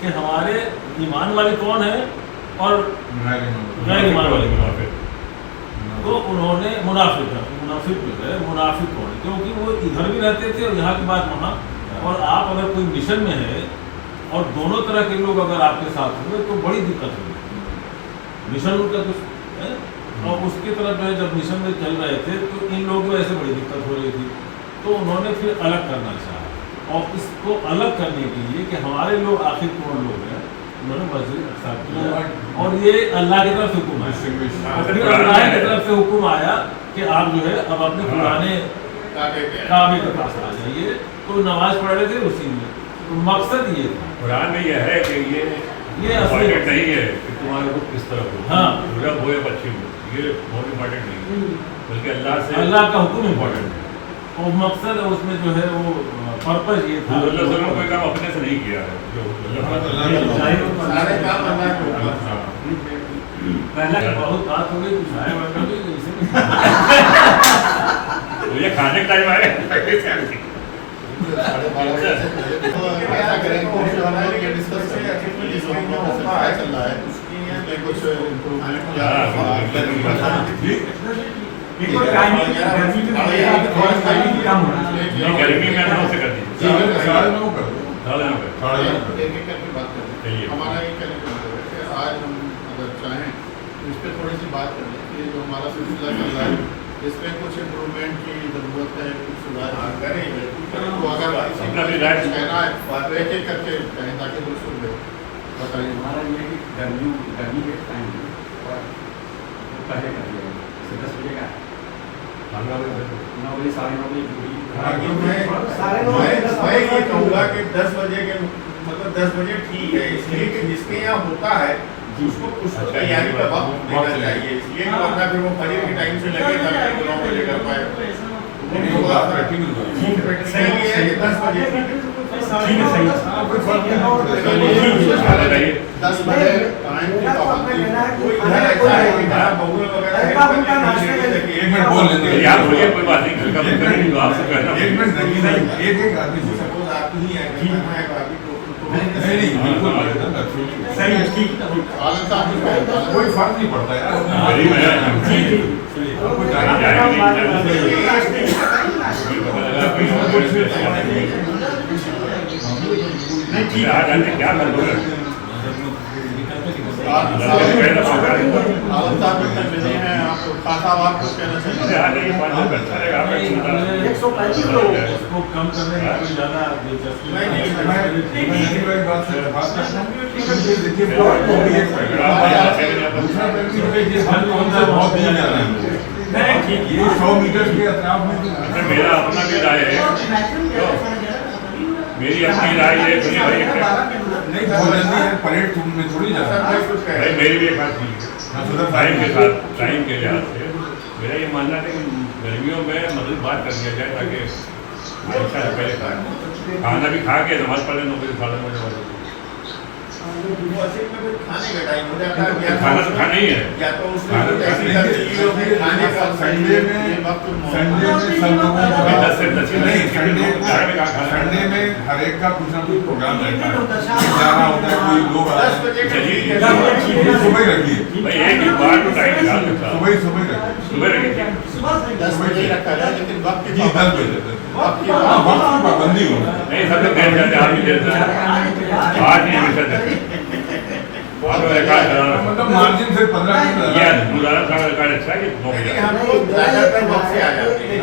कि हमारे ईमान वाले कौन है और गैर ईमान वाले कौन है। तो उन्होंने मुनाफिक जो है मुनाफिक कौन है, क्योंकि वो इधर भी रहते थे और यहाँ की बात वहाँ, और आप अगर कोई मिशन में है और दोनों तरह के लोग अगर आपके साथ हुए तो बड़ी दिक्कत होगी। मिशन उनका तो है और उसकी तरफ जो है जब मिशन में चल रहे थे तो इन लोगों को ऐसे बड़ी दिक्कत हो रही थी, तो उन्होंने फिर अलग करना चाहा और इसको अलग करने के लिए कि हमारे लोग आखिर कौन लोग हैं, उन्होंने मस्जिद अक्सा किया और ये अल्लाह की तरफ से हुक्म आया। फिर अल्लाह की तरफ से हुक्म आया कि आप जो है अब अपने पुराने काबे के पास आ जाइए, तो नमाज पढ़ रहे थे उसी में, तो मकसद ये था। कुरान में यह है कि ये असली इम्पोर्टेंट नहीं है कि तुम्हारे को किस तरफ हो, हाँ। बुरा हो या अच्छी हो, ये बहुत इम्पोर्टेंट नहीं है, बल्कि अल्लाह का हुक्म इम्पोर्टेंट है और मकसद उसमें जो है वो पर्पस ये था। कोई काम अपने से नहीं किया है, जो सारे काम अल्लाह के ऊपर। पहले बहुत बात हो गई, कुछ आया वगैरह भी इसे ये खाने का टाइम आया। 12:30 बजे से पहले तो ऐसा करें कि जो हम लोग ये डिस्कस करें कि जो हम लोग का क्या चल रहा है उसमें कुछ इम्प्रूवमेंट क्या गर्मी में गर्मी में 9 से कर दीजिए। साढ़े 9 कर दो। एक एक करके बात करें। चलिए। हमारा ये कहने का मतलब है कि आज हम अगर चाहें तो इस पर थोड़ी सी बात कर लें कि जो हमारा सिलसिला चल रहा है इसमें कुछ इम्प्रूवमेंट की ज़रूरत है, कुछ सुधार करें तो अगर अपना भी राय कहना है तो एक एक करके कहें ताकि लोग सुन ले। बताइए। हमारा ये है कि गर्मी के टाइम में पहले कर दिया जैसे 10 बजे का 9 बजे 9:30 बजे मैं ये कहूँगा कि 10 बजे के मतलब 10 बजे ठीक है, इसलिए कि जिसके यहाँ होता है उसको कुछ तो तैयारी का वक्त देना चाहिए, इसलिए कि वरना फिर वो फजर के टाइम से लगे तब तक 9 बजे कर पाए। सही है कि 10 बजे ठीक है, सही 10 बजे टाइम की पाबंदी कोई घर ऐसा है कि जहाँ बहुएं वगैरह है एक मिनट बोल लेते हैं यार बोलिए, कोई बात नहीं, घर का बंद करेंगे तो आपसे कहना एक मिनट एक आदमी से सपोज आप ही है कि मैं है अभी तो नहीं बिल्कुल सही है, ठीक आलम साहब कुछ कहना कोई फर्क नहीं पड़ता यार मेरी मैं आपको जाना नहीं ठीक है, क्या कर दोगे आलम साहब कुछ मिले हैं आपको, खासा आप कुछ कहना चाहिए। उसको कम करने में कोई ज़्यादा दिलचस्पी ये 100 मीटर के अतराफ में मेरा अपना भी राय है, मेरी अपनी राय है, सुनिए भाई नहीं बहुत जल्दी है परेड में थोड़ी जा भाई मेरी भी एक बात थी टाइम के साथ, टाइम के लिहाज से मेरा ये मानना है कि गर्मियों में मतलब बात कर दिया जाए ताकि अच्छा से पहले खाना भी खा के नमाज पढ़ लें 9 बजे 9:30 बजे खाने का टाइम हो जाता है या खाना तो खाना ही है, या तो उसमें ऐसी तब्दीली हो कि खाने का संडे में सब लोगों भाई को 10 से 10 नहीं संडे में हर एक का कुछ ना कुछ प्रोग्राम रहता है, जाना होता है, कोई लोग 10 बजे का ठीक है। सुबह सुबह रखिए भाई एक ही बार तो टाइम निकाल सकता सुबह सुबह रखिए सुबह रखिए 10 बजे रखा है लेकिन वक्त की जी 10 बजे वक्त की हाँ वक्त की पाबंदी होना नहीं सब लोग देर जाते आप भी देर जाते आज नहीं हमेशा देते आप लोग रिकॉर्ड करा रहे हो। मतलब मार्जिन फिर 15 मिनट ये मुरादा साहब रिकॉर्ड अच्छा है कि 9 बजे हम लोग ज्यादातर वक्त से आ जाते हैं।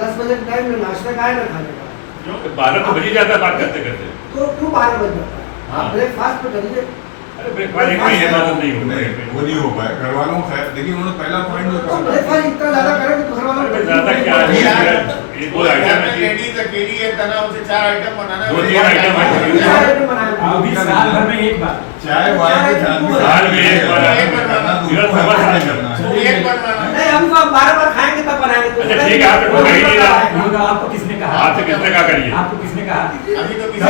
10 बजे टाइम में नाश्ता खाए ना खाने का, जो 12 तो बज ही जाता है बात करते करते। तो क्यों 12 बज जाता है? आप ब्रेकफास्ट पे करिए। अरे ब्रेकफास्ट एक ही इबादत नहीं हो नहीं वो नहीं हो पाया घर वालों खैर लेकिन उन्होंने पहला पॉइंट जो तो कहा ब्रेकफास्ट इतना ज्यादा करें कि घर वालों को ज्यादा क्या है ये दो आइटम है लेडीज अकेली है तना उसे 4 आइटम बनाना है। 2-3 आइटम है अभी साल भर में एक बार चाय वाय के साथ भी साल में एक बार एक बार करना इधर समझ आ जाना तो एक बार बनाना नहीं, हम तो 12 बार खाएंगे तब बनाएंगे। तो अच्छा ठीक है, आपको कोई कही नहीं रहा वो तो आपको किसने कहा? आपसे किसने कहा करिए आपको किसने कहा? अभी तो किसी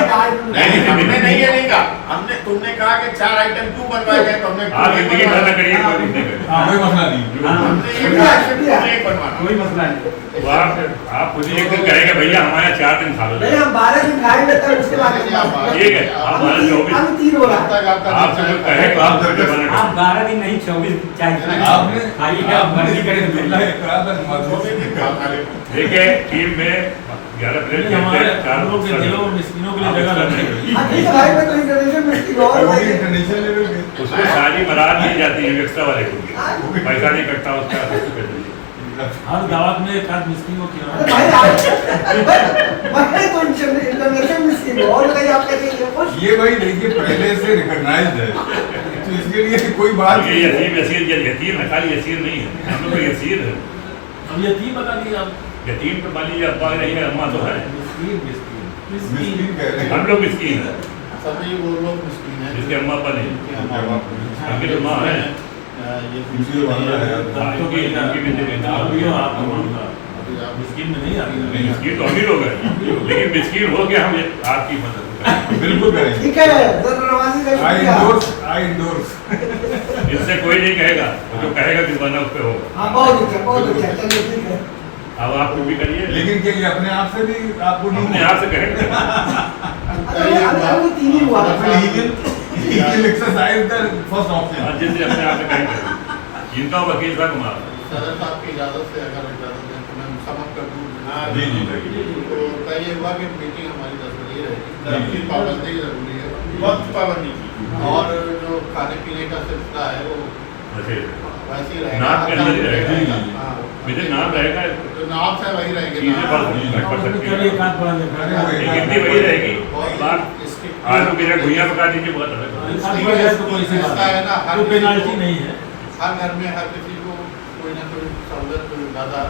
नहीं हमने नहीं ये नहीं कहा, हमने तुमने कहा कि 4 आइटम क्यों बनवाए गए तो हमने आप जिंदगी भर ना करिए कोई नहीं करिए कोई मसला नहीं हमने ये कहा कि तुमने एक बनवाना। कोई मसला नहीं। तो आप खुद ही एक दिन कहेंगे भैया हमारे 4 दिन खा लो नहीं, हम 12 दिन खाएंगे तब उसके बाद ठीक है आप हमारे 24 हम 3 हो रहा है। आपसे कोई कहे तो आप घर पे बना आप 12 दिन नहीं 24 चाहे आपने खाइए क्या मर्जी करें तो अल्लाह इकरार मत देखिए टीम में 11 प्लेयर हमारे खेलते हैं, 4 लोगों के दिलों में मिस्किनों के लिए जगह रखनी हाँ, ठीक है भाई, मैं तो इंटरनेशनल में इसकी गौर वो भी नहीं। इंटरनेशनल लेवल पे उसको सारी मराद दी जाती है एक्स्ट्रा वाले को पैसा नहीं कटता उसका सब कुछ हर दावत में एक आध मिस्किन को अरे खिलाना भाई मैं तो इंटरनेशनल में इसकी गौर बताइए, आप कहते हैं खुश। ये भाई देखिए पहले से रिकॉग्नाइज्ड है तो इसके लिए कोई बात ये यतीम यतीम है, खाली यसीर नहीं है, हम लोग को यसीर है। अब यतीम बता दिए आप यतीम तो मान लीजिए अब्बा नहीं है अम्मा तो है, मिस्किन मिस्किन मिस्किन कह रहे हैं हम लोग मिस्कीन है सभी वो लोग मिस्किन हैं जिसके अम्मा अब्बा नहीं, जिनके अम्मा बाप उनकी तो माँ है। ये दूसरी वाला है मिस्किन में नहीं आती मिस्कीन तो हम ही लोग हैं, लेकिन मिस्कीन हो गया हम आपकी मदद करें। बिल्कुल करेंगे ठीक है, जरा नवाजी का आई इंडोर्स इससे कोई नहीं कहेगा, वो जो कहेगा किस बना उस पे होगा। हाँ, बहुत अच्छा, चलिए ठीक है। अब आप कुछ भी करिए, लेकिन क्या ये अपने आप से भी आपको नहीं अपने आप से कहेंगे अभी 3 ही हुआ था। he will exercise the first option जिससे अपने आप से कहेंगे। जिनका वकील था कुमार सदर साहब की इजाज़त से अगर इजाज़त दें तो मैं समाप्त कर दूँ। जी जी तो तय हुआ कि मीटिंग हमारी 10 बजे पाबंदी रहेगी, दम की पाबंदी जरूरी है, वक्त पाबंदी की, और जो खाने पीने का सिलसिला है वो वैसे ही रहेगा, नाम के अंदर ही रहेगा। हाँ, मुझे नाम रहेगा, तो नाम से वही रहेगी, चीजें बढ़ सकती है, गिनती वही रहेगी। बात आलू की भुइयाँ पका दीजिए, बहुत अलग ऐसा है ना, हर कोई पेनाल्टी नहीं है। हर घर में हर किसी को कोई ना कोई सहूलत ज़्यादा,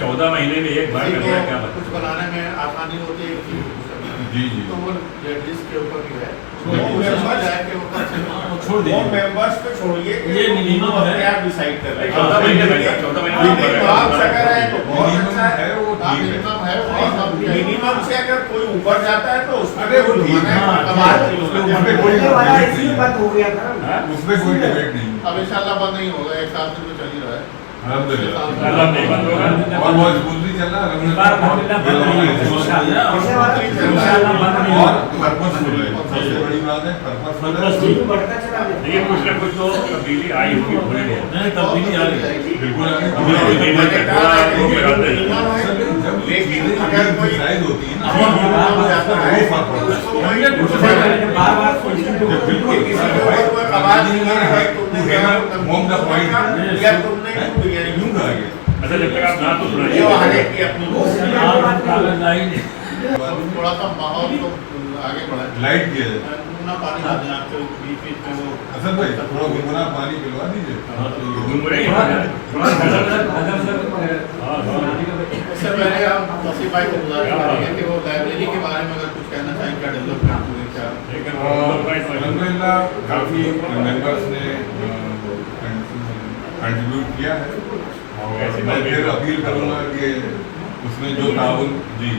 14 महीने में एक बार किसी करना है, क्या को बात कुछ बनाने में आसानी होती है, किसी को जी जी तो वो लेडीज के ऊपर भी है, वो कोशिश जाए कि वो छोड़ दीजिए, मेंबर्स पे छोड़िए, ये मिनिमम है, आप डिसाइड कर रहे हैं। 14 महीने में 14 महीने आप अगर है तो बहुत मिनिमम अच्छा है, है वो ठीक है। मिनिमम है, वो सब मिनिमम से अगर कोई ऊपर जाता है तो उसमें अरे वो ठीक है, हाँ, उसमें कोई वाला डिबेट इसी नहीं बंद हो गया था। हाँ? उसमें कोई डिबेट नहीं। अब इंशाल्लाह बंद नहीं होगा, एक साल से तो चल ही रहा है, अल्हम्दुलिल्लाह अल्लाह नहीं बंद होगा। और बहुत स्मूथली चल रहा है, और पर्पसफुल है, सबसे बड़ी बात है पर्पसफुल है। बढ़ता चला गया। लेकिन कुछ ना कुछ तो तब्दीली आई होगी, भूल गए नहीं तब्दीली आ रही है। बिल्कुल आगे जब ये चीजें अगर कोई एक्सरसाइज होती है ना, अच्छा, जब तक आप ना तो सुनाइए, थोड़ा सा माहौल को आगे बढ़ाए, लाइट किया जाए। गुनगुना पानी ला दें आपको बीच बीच में, वो हसन भाई थोड़ा गुनगुना पानी पिलवा दीजिए। गुनगुने की बात है। इससे पहले हम तौसीफ भाई को गुजारिश करेंगे कि वो लाइब्रेरी के बारे में अगर कुछ कहना चाहें, क्या डेवलपमेंट हुए, क्या अल्हम्दुलिल्लाह काफ़ी मेंबर्स ने कंट्रीब्यूट किया है, और मैं फिर अपील करूँगा कि उसमें जो ताउन जी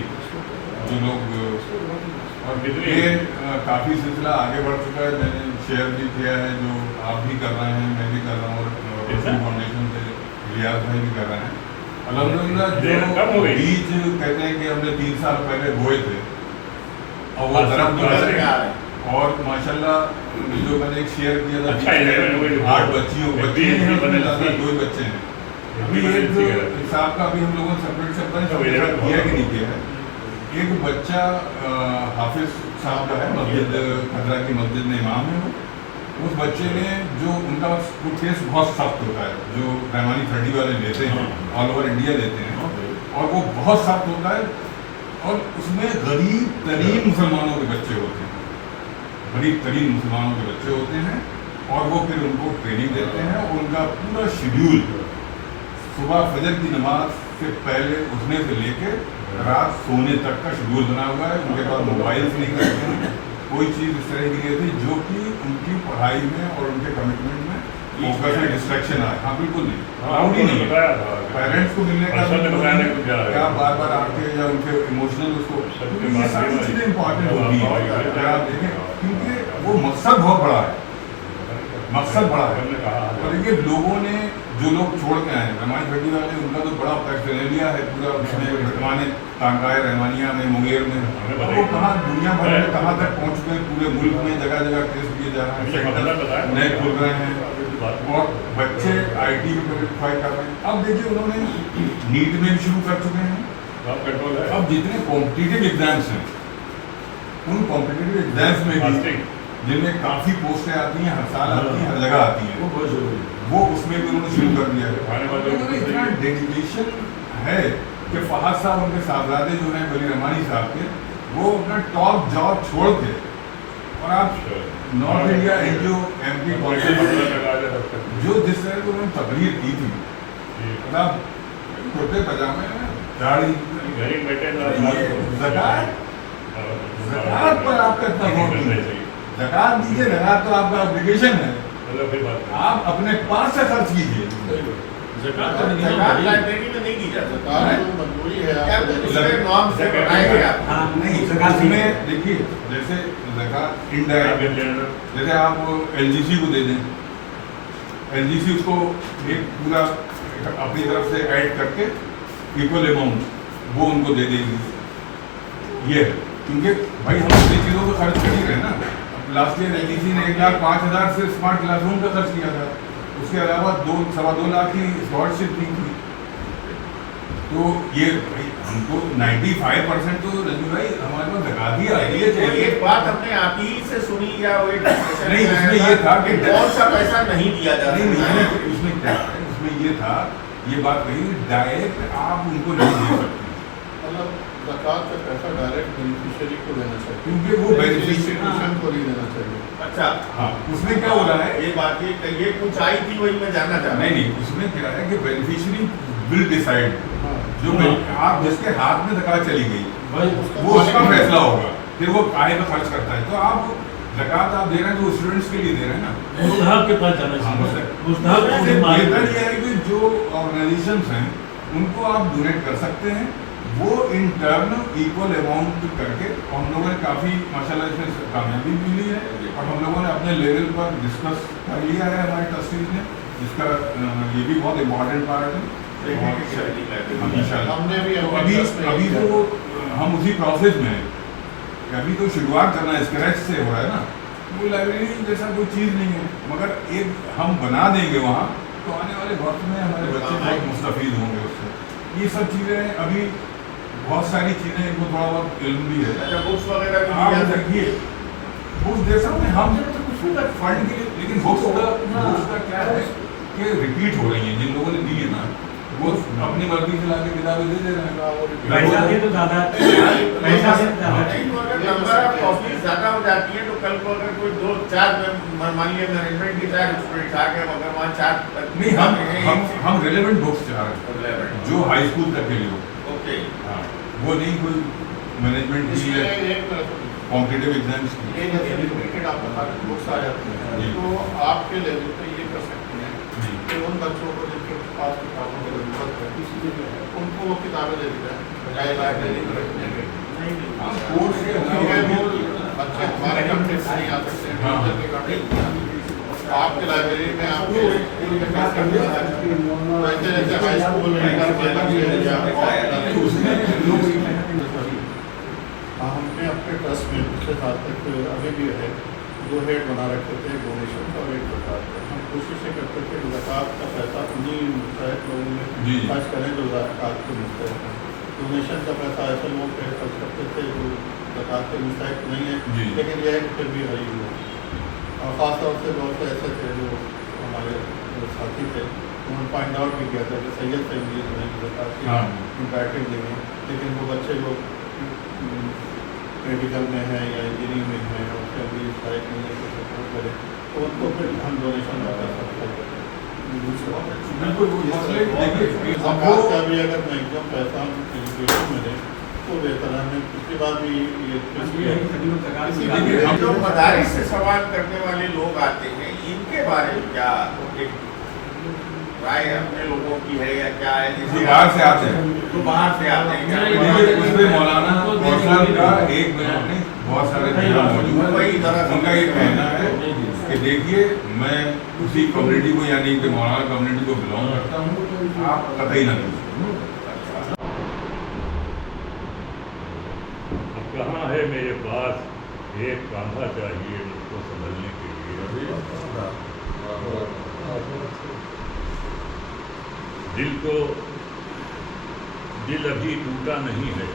जो लोग, और ये काफ़ी सिलसिला आगे बढ़ चुका है, मैंने शेयर भी किया है, जो आप भी कर रहे हैं, मैं भी कर रहा हूँ, और फाउंडेशन से रियाज भाई भी कर रहे हैं। अल्हम्दुलिल्लाह जो बीज कहते हैं कि हमने 3 साल पहले बोए थे और वो दरख्त निकल गया है, और माशाल्लाह जो मैंने एक शेयर किया था, 8 बच्चियों बच्चे हैं, 2 बच्चे हैं। अभी एक हिसाब का अभी हम लोगों ने सेपरेट सेपरेट किया कि नहीं किया है। एक बच्चा हाफिज साहब का है, मस्जिद खदरा की मस्जिद में इमाम है वो। उस बच्चे ने जो उनका टेस्ट बहुत सख्त होता है, जो रहमानी 30 वाले लेते हैं, ऑल ओवर इंडिया लेते हैं, और वो बहुत सख्त होता है, और उसमें गरीब तरीन मुसलमानों के बच्चे होते हैं, गरीब तरीन मुसलमानों के बच्चे होते हैं, और वो फिर उनको ट्रेनिंग देते हैं, और उनका पूरा शेड्यूल सुबह फजर की नमाज से पहले उठने से लेके रात सोने तक का शेड्यूल बना हुआ है। उनके पास मोबाइल्स नहीं करते हैं, कोई चीज़ इस तरह की नहीं थी जो कि उनकी पढ़ाई में और उनके कमिटमेंट में फोकस में डिस्ट्रैक्शन आए। हाँ बिल्कुल नहीं, अलाउड ही नहीं है। पेरेंट्स को मिलने का क्या बार बार आके या उनके इमोशनल उसको, ये सारी चीज़ें इंपॉर्टेंट होती हैं अगर आप देखें, क्योंकि वो मकसद बहुत बड़ा है, मकसद बड़ा है। और देखिए लोगों ने जो लोग छोड़ के आए रहमानी 30 वाले, उनका तो बड़ा पैक्सरेलिया है पूरा, उसमें रहमानी टांगाए रहमानिया में, मुंगेर में, और वो कहाँ दुनिया भर में कहाँ तक पहुँच गए, पूरे मुल्क में जगह जगह टेस्ट किए जा रहे हैं, सेंटर नए खुल रहे हैं, और बच्चे IT में क्वालिफाई कर रहे हैं। अब देखिए उन्होंने नीट में भी शुरू कर चुके हैं। अब जितने कॉम्पिटिटिव एग्जाम्स हैं, उन कॉम्पिटिटिव एग्जाम्स में भी जिनमें काफ़ी पोस्टें आती हैं, हर साल आती हैं, हर जगह आती हैं, वो उसमें भी उन्होंने शुरू कर दिया है। उन्होंने इतना डेडिकेशन है कि फहद साहब उनके साहबजादे जो हैं वली रहमानी साहब के, वो अपना टॉप जॉब छोड़ के, और आप नॉर्थ इंडिया NGO MP जो जिस तरह की उन्होंने तकरीर की थी, मतलब कुर्ते पजामे दाढ़ी, ज़कात पर आपका इतना वोट नहीं चाहिए। ज़कात दीजिए, ज़कात तो आपका ऑब्लिगेशन है, आप अपने पास से खर्च कीजिए। ज़कात लाइब्रेरी में नहीं दी जाती, मजबूरी है नहीं उसमें देखिए, जैसे ज़कात इनडायरेक्ट, जैसे आप LGC को दे दें, LGC उसको एक पूरा अपनी तरफ से ऐड करके इक्वल अमाउंट वो उनको दे देगी। ये क्योंकि भाई हम अपनी चीज़ों को खर्च कर ही रहे ना। लास्ट ईयर LGC ने 1,05,000 से स्मार्ट क्लासरूम का खर्च किया था, उसके अलावा 2-2.25 लाख की स्कॉलरशिप दी थी। तो ये हमको 95% तो रजनी भाई हमारे पास लगा दिया ये चाहिए। एक बात अपने आप ही से सुनी या वो एक नहीं, उसमें ये था कि कौन सा पैसा नहीं दिया जा रहा है। उसमें क्या है, उसमें ये था, ये बात कही डायरेक्ट आप उनको नहीं दे सकते, मतलब ज़कात का पैसा डायरेक्ट बेनिफिशियरी को देना चाहिए, क्योंकि वो इंस्टीट्यूशन को नहीं देना चाहिए। अच्छा हाँ, उसमें क्या हो रहा है, ये बात ये कुछ आई थी वही मैं जानना चाह रहा हूँ। नहीं, उसमें क्या है कि बेनिफिशियरी विल डिसाइड, जो आप जिसके हाथ में ज़कात चली गई वो उसका फैसला होगा, फिर वो काहे में खर्च करता है। तो आप ज़कात आप दे रहे हैं तो स्टूडेंट्स के लिए दे रहे हैं ना, मुस्तहक के पास जाना चाहिए, मुस्तहक को भी मालूम बेहतर ये है कि जो ऑर्गेनाइजेशंस हैं उनको आप डोनेट कर सकते हैं, वो इन टर्न इक्वल अमाउंट करके हम लोगों ने काफ़ी माशाल्लाह इसमें कामयाबी मिली है, और हम लोगों ने अपने लेवल पर डिस्कस कर लिया है हमारे ट्रस्टीज ने, जिसका ये भी बहुत इम्पोर्टेंट पार्ट है। हमने भी अभी तो हम उसी प्रोसेस में हैं, अभी तो शुरुआत करना स्क्रैच से हो रहा है ना, वो लाइब्रेरी जैसा कोई चीज़ नहीं है, मगर एक हम बना देंगे वहाँ तो आने वाले वक्त में हमारे बच्चे बहुत मुस्तफीद होंगे उससे। ये सब चीज़ें अभी बहुत सारी चीज़ें, इनको थोड़ा बहुत इल्म भी है। अच्छा बुक्स वगैरह भी आप दिया था? देखिए बुक्स दे सकते हैं हम फंड के लिए, लेकिन बुक्स का क्या है कि रिपीट हो रही हैं, जिन लोगों ने दी है ना वो अपनी मर्जी से लाके किताबें दे दे रहे हैं। पैसा दे तो ज़्यादा, पैसा से ज़्यादा। नहीं, तो अगर नंबर ऑफ कॉपीज ज़्यादा हो जाती है तो कल को अगर कोई 2-4 मान लिया मैनेजमेंट की 4 स्टूडेंट्स आ गए, अगर वहाँ 4 नहीं, हम रिलेवेंट बुक्स चाह रहे हैं जो हाई स्कूल तक के लिए हो। ओके, हाँ, वो नहीं कोई मैनेजमेंट की है, कॉम्पिटिटिव एग्जाम्स की। ये जैसे लिमिटेड आप बता रहे बुक्स आ जाती हैं, तो आपके लेवल पे ये कर सकते हैं कि उन बच्चों को जिनके पास किताबों की जरूरत है उनको वो किताबें दे दी जाए, बजाय लाइब्रेरी में रखने के। कोर्स के बच्चे हमारे कंटेंट से नहीं आ सकते हैं, टीचर के कंटेंट आपके लाइब्रेरी में आपको स्कूल के पास करना है, वैसे जैसे हाई स्कूल में हमने अपने ट्रस्ट में पिछले साल तक अभी भी है 2 हेड बना रखे थे, डोनेशन का और 1 ज़कात का। हम कोशिश ये करते थे कि ज़कात का पैसा उन्हीं मुस्तहक लोगों में खर्च करें जो ज़कात के मुस्तहक हैं। डोनेशन का पैसा ऐसे लोग पे खर्च करते थे जो ज़कात के मुस्तहक नहीं है, लेकिन यह है कि फिर भी गरीब हो, और ख़ासतौर से बहुत से ऐसे थे जो हमारे साथी थे, उन्होंने फाइंड आउट भी किया था कि सैयद फैमिलीज में ज़कात की इम्पैक्टेड नहीं है, लेकिन वो बच्चे लोग मेडिकल में है या इंजीनियरिंग में है और फैमिली लाइफ नहीं है तो सपोर्ट करें, तो उनको फिर हम डोनेशन का पैसा का भी अगर मैक्सिमम पैसा एजुकेशन में दें तो बेहतर है। उसके बाद भी ये जो मदारिस से सवाल करने वाले लोग आते हैं इनके बारे में क्या एक राय अपने लोगों की है या क्या है? जो बाहर से आते हैं, तो बाहर से आते हैं क्या? उसमें मौलाना कौशल का एक मिनट नहीं बहुत सारे चेहरा मौजूद है, उनका ये कहना है कि देखिए मैं उसी कम्युनिटी को यानी कि मौलाना कम्युनिटी को बिलोंग करता हूँ, आप कतई ना पूछें। कहाँ है मेरे पास एक कांधा चाहिए मुझको संभलने के लिए, दिल अभी टूटा नहीं है,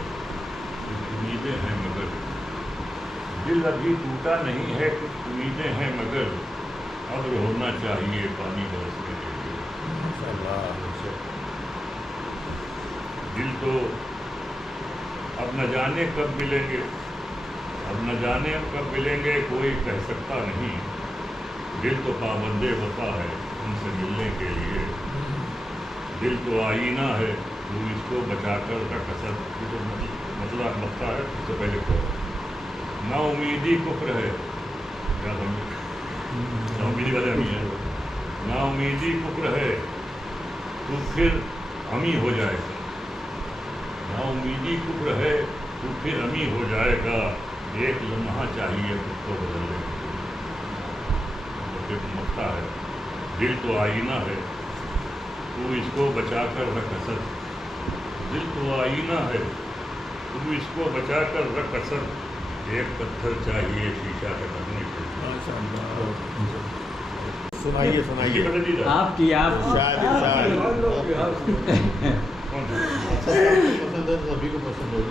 कुछ उम्मीदें हैं मगर दिल अभी टूटा नहीं है, कुछ उम्मीदें हैं मगर अब होना चाहिए पानी बरसने के लिए। दिल तो अब न जाने कब मिलेंगे, अब न जाने कब मिलेंगे कोई कह सकता नहीं, दिल तो पाबंदे वफा है उनसे मिलने के लिए। दिल तो आईना है तू इसको बचाकर रख असर, ये तो मतलब मक्ता है। उससे पहले को ना उम्मीदी कुफ्र है, क्या समझे, ना उम्मीदी वाले अमी है, ना उम्मीदी कुफ्र है तो फिर अमी हो जाएगा, ना उम्मीदी कुफ्र है तो फिर अमी हो जाएगा, एक लम्हा चाहिए खुद को बदलने के लिए। मक्ता है दिल तो आईना है तू इसको बचाकर रख असर, दिल तो आईना है तू इसको बचाकर रख असर, एक पत्थर चाहिए शीशा टकराने के लिए। सुनाइए आपकी आप शायद कौन सा? पसंद है तो सभी को पसंद होगी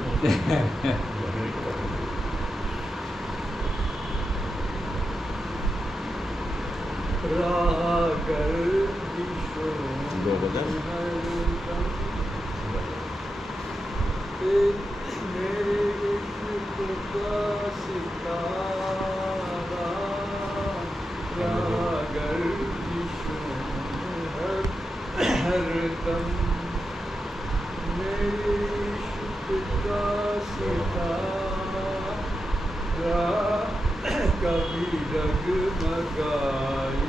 कभी डगमगाई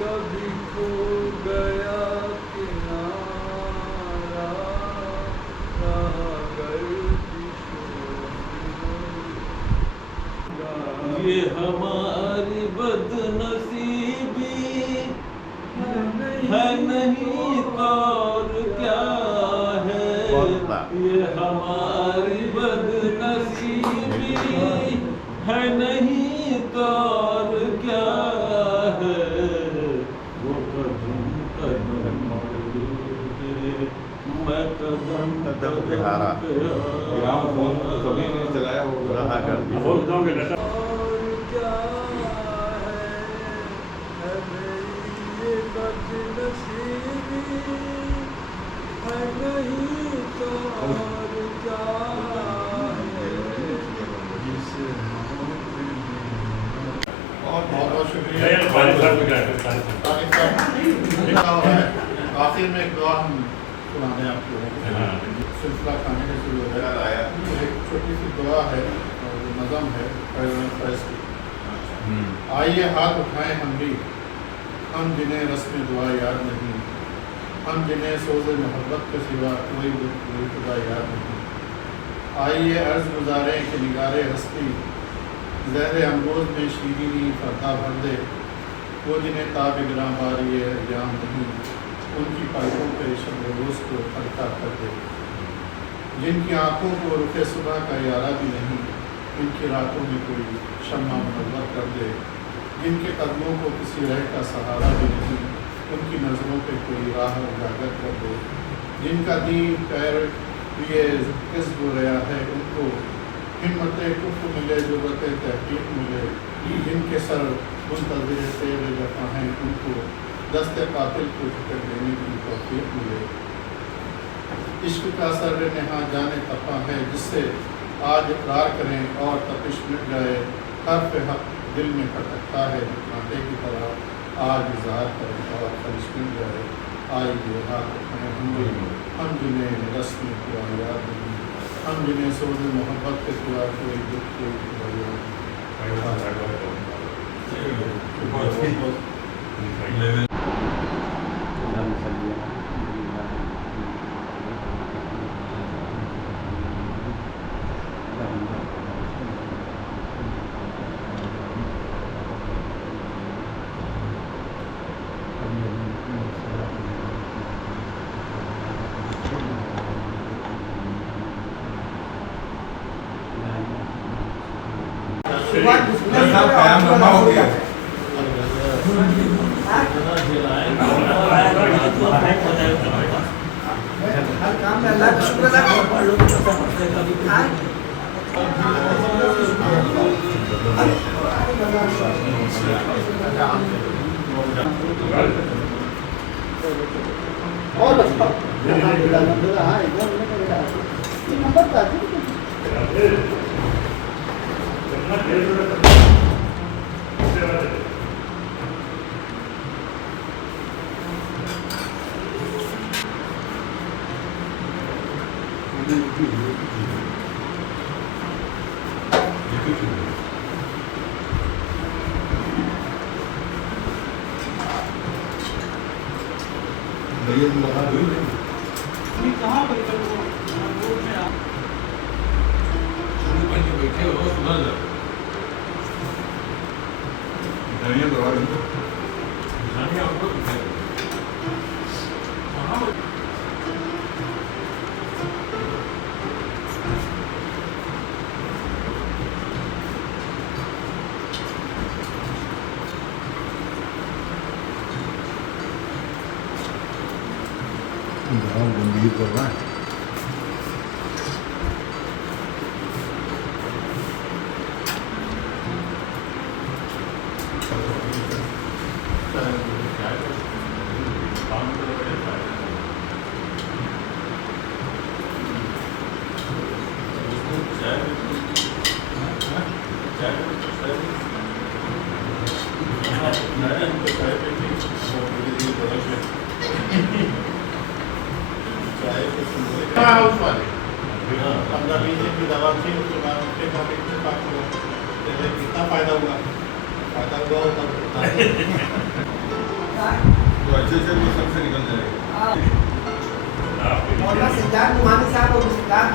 कभी खो गया किनारा रहा गर्दी ये हमारी बदनसीबी है नहीं तो और क्या है, ये हमारी बदनसीबी है नहीं तो और क्या है, वो कदम कदम मैं कदम कदम पे हारा। फोन सभी ने चलाया होगा। रहा गर्दी बोल बताओ कि लता और क्या है मेरी ये बदनसीबी है नहीं तो और क्या है, जिसे और बहुत बहुत शुक्रिया यार बारिश बार में क्या है लिखा हुआ है। आखिर में एक दुआ हम सुनाने आप लोगों को। हाँ। सिलसिला खाने से शुरू हो गया। एक छोटी सी दुआ है और नज़म है फैज़ की। आइए हाथ उठाएं हम भी, हम जिन्हें रस्म दुआ याद नहीं, हम जिन्हें सोज़ मोहब्बत के सिवा कोई खुदा याद नहीं। आइए अर्ज़ गुजारें कि निगारे हस्ती ज़हर अमरोज़ में शीरीनी फरता भर दे, वो जिन्हें ताब ग्राम बारी जाम नहीं, उनकी पलकों पे शब रोज़ को हल्का कर दे। जिनकी आँखों को रुखे सुबह का यारा भी नहीं, इनकी रातों में कोई शम्मा मुनव्वर कर दे। जिनके कदमों को किसी रह का सहारा भी नहीं, उनकी नज़रों पे कोई राह उजागर कर दे। जिनका दीन पैर लिए किस्ब गया है, उनको हिम्मत कुफ्र मिले, ज़रूरत तहकीक मिले। जिनके सर मुंतज़िर तेरे जफ़ा हैं, उनको दस्ते कातिल को ठुकर देने की तौफीक मिले। इश्क का सर नहा जाने तपा है, जिससे आज इकरार करें और तपिश मिट जाए। हर्फ हक दिल में खटकता है कांटे की तरह, आज इज़हार करें और तपिश मिट जाए। आइए हाथ उठाएं हम जिन्हें रस्म हुआ याद नहीं, हम जिन्हें सोज़ मोहब्बत के सिवा कोई दुख कोई याद नहीं। कायम लंबा हो गया। हर काम में अल्लाह का शुक्र अदा और कहाँ पर बैठे हो सुना जा गंभीर कर रहा है। हाउस वाले 15-20 दिन की दवा थी, उसके बाद उनके काफी कितना फायदा हुआ होगा तो अच्छे से वो सबसे निकल जाएगा। और सिद्धार्थ मानी साहब और सिद्धार्थ